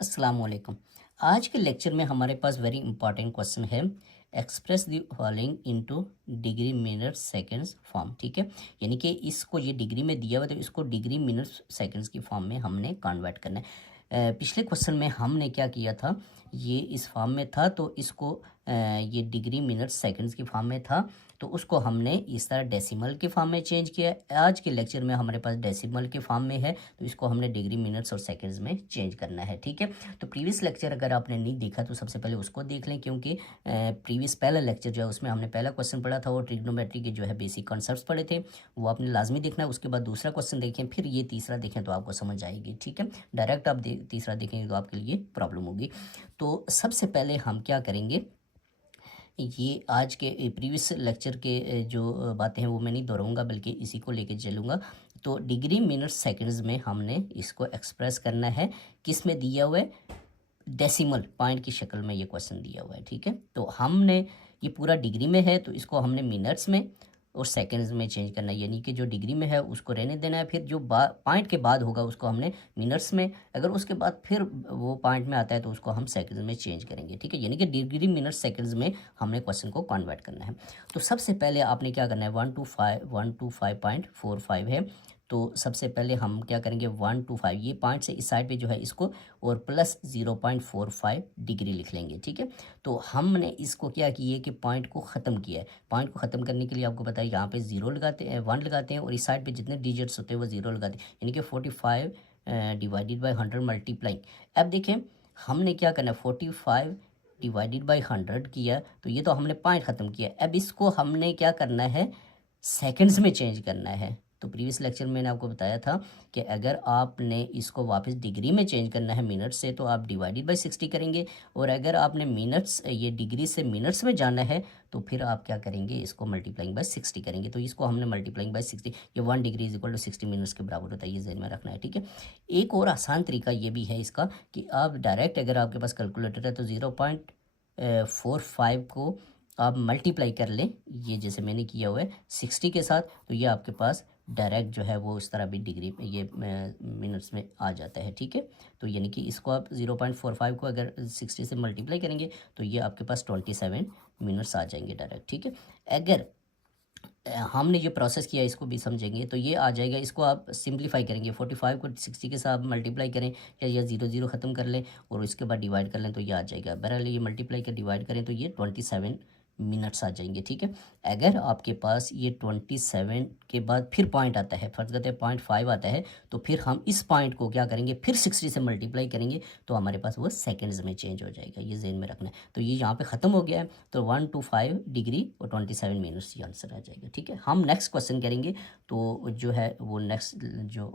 अस्सलाम वालेकुम। आज के लेक्चर में हमारे पास वेरी इंपॉर्टेंट क्वेश्चन है। Express the following into degree minute seconds form. ठीक है, यानी कि इसको ये डिग्री में दिया हुआ है तो इसको डिग्री मिनट सेकंड्स की फॉर्म में हमने कन्वर्ट करना है। पिछले क्वेश्चन में हमने क्या किया था, ये इस फॉर्म में था तो इसको ये डिग्री मिनट सेकंड्स की फॉर्म में था तो उसको हमने इस तरह डेसिमल के फॉर्म में चेंज किया। आज के लेक्चर में हमारे पास डेसिमल के फॉर्म में है तो इसको हमने डिग्री मिनट्स और सेकंड्स में चेंज करना है। ठीक है, तो प्रीवियस लेक्चर अगर आपने नहीं देखा तो सबसे पहले उसको देख लें, क्योंकि प्रीवियस पहला लेक्चर जो है उसमें हमने पहला क्वेश्चन पढ़ा था और ट्रिग्नोमेट्री के जो है बेसिक कॉन्सेप्ट्स पढ़े थे, वो आपने लाजमी देखना है। उसके बाद दूसरा क्वेश्चन देखें, फिर ये तीसरा देखें तो आपको समझ आएगी। ठीक है, डायरेक्ट आप तीसरा देखेंगे तो आपके लिए प्रॉब्लम होगी। तो सबसे पहले हम क्या करेंगे, ये आज के प्रीवियस लेक्चर के जो बातें हैं वो मैं नहीं दोहराऊंगा बल्कि इसी को लेके चलूँगा। तो डिग्री मिनट सेकंड्स में हमने इसको एक्सप्रेस करना है, किस में दिया हुआ है, डेसिमल पॉइंट की शक्ल में ये क्वेश्चन दिया हुआ है। ठीक है, तो हमने ये पूरा डिग्री में है तो इसको हमने मिनट्स में और सेकंड्स में चेंज करना है, यानी कि जो डिग्री में है उसको रहने देना है, फिर जो पॉइंट के बाद होगा उसको हमने मिनट्स में, अगर उसके बाद फिर वो पॉइंट में आता है तो उसको हम सेकंड्स में चेंज करेंगे। ठीक है, यानी कि डिग्री मिनट सेकंड्स में हमने क्वेश्चन को कन्वर्ट करना है। तो सबसे पहले आपने क्या करना है, 125.45 है तो सबसे पहले हम क्या करेंगे, 125 ये पॉइंट से इस साइड पे जो है इसको और प्लस 0.45 डिग्री लिख लेंगे। ठीक है, तो हमने इसको क्या किया कि पॉइंट को ख़त्म किया है। पॉइंट को ख़त्म करने के लिए आपको पता है यहाँ पे ज़ीरो लगाते हैं, 1 लगाते हैं और इस साइड पे जितने डिजिट्स होते हैं वो ज़ीरो लगाते हैं, यानी कि 45 डिवाइडेड बाई 100 मल्टीप्लाई। अब देखें हमने क्या करना है, 45 डिवाइडेड बाई 100 किया तो ये तो हमने पॉइंट ख़त्म किया। अब इसको हमने क्या करना है, सेकंड्स में चेंज करना है। तो प्रीवियस लेक्चर में मैंने आपको बताया था कि अगर आपने इसको वापस डिग्री में चेंज करना है मिनट से तो आप डिवाइडेड बाई 60 करेंगे, और अगर आपने मिनट्स ये डिग्री से मिनट्स में जाना है तो फिर आप क्या करेंगे, इसको मल्टीप्लाइंग बाई 60 करेंगे। तो इसको हमने मल्टीप्लाइंग बाई 60, ये 1 degree is equal to 60 minutes के बराबर होता है, ये ज़हन में रखना है। ठीक है, एक और आसान तरीका ये भी है इसका कि आप डायरेक्ट अगर आपके पास कैलकुलेटर है तो 0.45 को आप मल्टीप्लाई कर लें, ये जैसे मैंने किया हुआ है 60 के साथ, तो ये आपके पास डायरेक्ट जो है वो इस तरह भी डिग्री ये मिनट्स में आ जाता है। ठीक है, तो यानी कि इसको आप 0.45 को अगर 60 से मल्टीप्लाई करेंगे तो ये आपके पास 27 मिनट्स आ जाएंगे डायरेक्ट। ठीक है, अगर हमने जो प्रोसेस किया इसको भी समझेंगे तो ये आ जाएगा, इसको आप सिंप्लीफाई करेंगे, 45 को 60 के साथ मल्टीप्लाई करें या 0 ख़त्म कर लें और इसके बाद डिवाइड कर लें तो ये आ जाएगा। बहरहाल ये मल्टीप्लाई कर डिवाइड करें तो ये 27 मिनट्स आ जाएंगे। ठीक है, अगर आपके पास ये 27 के बाद फिर पॉइंट आता है, फर्ज करते हैं 0.5 आता है, तो फिर हम इस पॉइंट को क्या करेंगे, फिर 60 से मल्टीप्लाई करेंगे तो हमारे पास वो सेकंड्स में चेंज हो जाएगा, ये ज़हन में रखना है। तो ये यहाँ पे ख़त्म हो गया है, तो 125 डिग्री और 27 मिनट्स ये आंसर आ जाएगा। ठीक है, हम नेक्स्ट क्वेश्चन करेंगे तो जो है वो नेक्स्ट जो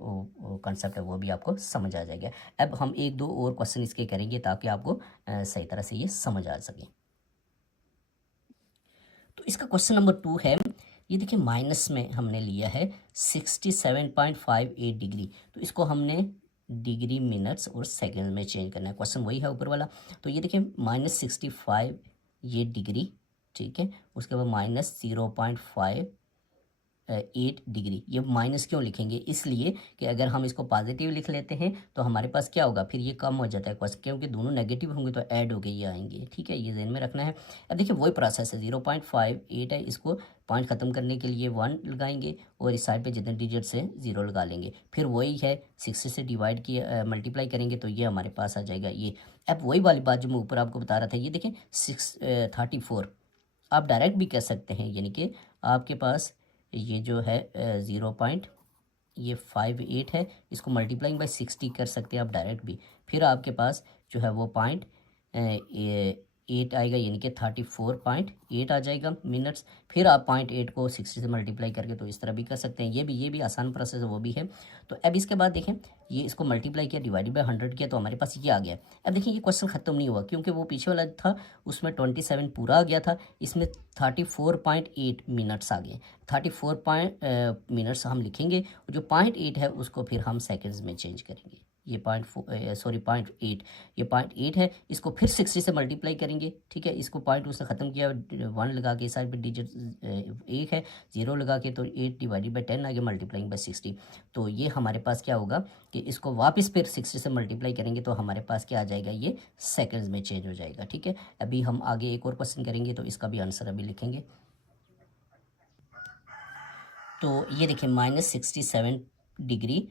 कॉन्सेप्ट है वो भी आपको समझ आ जाएगा। अब हम एक दो और क्वेश्चन इसके करेंगे ताकि आपको सही तरह से ये समझ आ सके। तो इसका क्वेश्चन नंबर 2 है, ये देखिए माइनस में हमने लिया है 67.58 डिग्री, तो इसको हमने डिग्री मिनट्स और सेकंड में चेंज करना है। क्वेश्चन वही है ऊपर वाला। तो ये देखिए -65 ये डिग्री, ठीक है, उसके बाद -0.58 डिग्री। ये माइनस क्यों लिखेंगे, इसलिए कि अगर हम इसको पॉजिटिव लिख लेते हैं तो हमारे पास क्या होगा, फिर ये कम हो जाता है क्वेश्चन, क्योंकि दोनों नेगेटिव होंगे तो ऐड हो के ये आएंगे। ठीक है, ये ज़हन में रखना है। अब देखिए वही प्रोसेस है, 0.58 है, इसको पॉइंट ख़त्म करने के लिए 1 लगाएंगे और इस साइड पे जितने डिजिट्स हैं 0 लगा लेंगे, फिर वही है 60 से डिवाइड किया मल्टीप्लाई करेंगे तो ये हमारे पास आ जाएगा ये। अब वही वाली बात जो मैं ऊपर आपको बता रहा था, ये देखें 34 आप डायरेक्ट भी कह सकते हैं, यानी कि आपके पास ये जो है 0.58 है, इसको मल्टीप्लाइंग बाई 60 कर सकते हैं आप डायरेक्ट भी, फिर आपके पास जो है वो 0.8 आएगा, यानी कि 34.8 आ जाएगा मिनट्स। फिर आप 0.8 को 60 से मल्टीप्लाई करके तो इस तरह भी कर सकते हैं, ये भी आसान प्रोसेस है, वो भी है। तो अब इसके बाद देखें, ये इसको मल्टीप्लाई किया डिवाइडेड बाई 100 किया तो हमारे पास ये आ गया। अब देखिए ये क्वेश्चन ख़त्म नहीं हुआ, क्योंकि वो पीछे वाला था उसमें 27 पूरा आ गया था, इसमें 34.8 मिनट्स आ गए। 34 मिनट्स हम लिखेंगे, जो 0.8 है उसको फिर हम सेकंड्स में चेंज करेंगे। ये 0.8, ये 0.8 है, इसको फिर 60 से मल्टीप्लाई करेंगे, ठीक है। इसको 0.2 से ख़त्म किया, 1 लगा के साइड पे डिजिट 1 है, 0 लगा के तो 8 डिवाइडेड बाई 10 आगे मल्टीप्लाइंग बाई 60। तो ये हमारे पास क्या होगा कि इसको वापस फिर 60 से मल्टीप्लाई करेंगे तो हमारे पास क्या आ जाएगा, ये सेकेंड्स में चेंज हो जाएगा, ठीक है। अभी हम आगे एक और क्वेश्चन करेंगे तो इसका भी आंसर अभी लिखेंगे। तो ये देखिए -67 डिग्री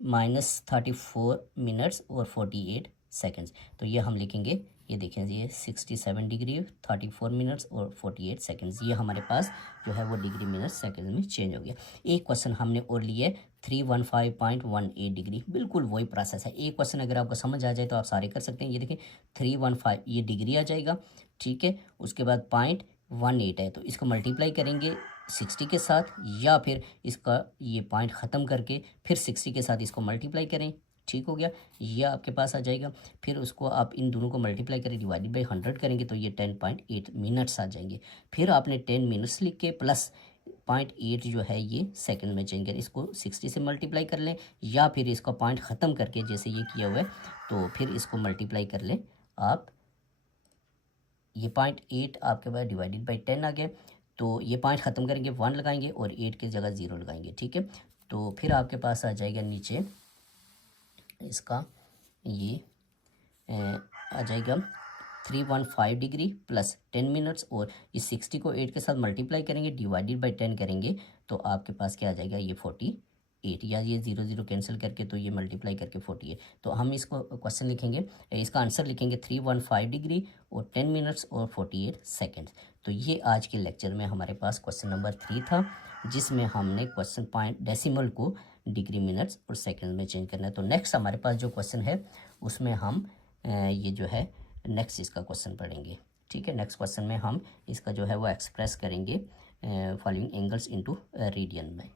-34 मिनट्स और 48 सेकेंड्स। तो ये हम लिखेंगे, ये देखें, ये 67 डिग्री 34 मिनट्स और 48 सेकेंड्स, ये हमारे पास जो है वो डिग्री मिनट सेकेंड में चेंज हो गया। एक क्वेश्चन हमने और लिए 315.18 डिग्री, बिल्कुल वही प्रोसेस है। एक क्वेश्चन अगर आपको समझ आ जाए तो आप सारे कर सकते हैं। ये देखें 315 ये डिग्री आ जाएगा, ठीक है। उसके बाद 0.18 है तो इसको मल्टीप्लाई करेंगे 60 के साथ, या फिर इसका ये पॉइंट ख़त्म करके फिर 60 के साथ इसको मल्टीप्लाई करें, ठीक हो गया, ये आपके पास आ जाएगा। फिर उसको आप इन दोनों को मल्टीप्लाई करें, डिवाइडेड बाई 100 करेंगे तो ये 10.8 मिनट्स आ जाएंगे। फिर आपने 10 मिनट्स लिख के प्लस 0.8 जो है ये सेकंड में चेंज करें, इसको 60 से मल्टीप्लाई कर लें, या फिर इसका पॉइंट ख़त्म करके जैसे ये किया हुआ है तो फिर इसको मल्टीप्लाई कर लें आप। ये 0.8 आपके पास डिवाइडेड बाई 10 आ गया, तो ये 5 ख़त्म करेंगे, 1 लगाएंगे और 8 की जगह 0 लगाएंगे, ठीक है। तो फिर आपके पास आ जाएगा नीचे इसका ये आ जाएगा 315 डिग्री प्लस 10 मिनट्स, और इस 60 को 8 के साथ मल्टीप्लाई करेंगे, डिवाइडेड बाई 10 करेंगे तो आपके पास क्या आ जाएगा, ये 48, या ये 0 0 कैंसिल करके तो ये मल्टीप्लाई करके 48। तो हम इसको क्वेश्चन लिखेंगे, इसका आंसर लिखेंगे 315 डिग्री और 10 मिनट्स और 48 सेकेंड्स। तो ये आज के लेक्चर में हमारे पास क्वेश्चन नंबर 3 था, जिसमें हमने क्वेश्चन पॉइंट डेसिमल को डिग्री मिनट्स और सेकेंड में चेंज करना है। तो नेक्स्ट हमारे पास जो क्वेश्चन है उसमें हम ये जो है नेक्स्ट इसका क्वेश्चन पढ़ेंगे, ठीक है। नेक्स्ट क्वेश्चन में हम इसका जो है वो एक्सप्रेस करेंगे फॉलोइंग एंगल्स इनटू रेडियन में।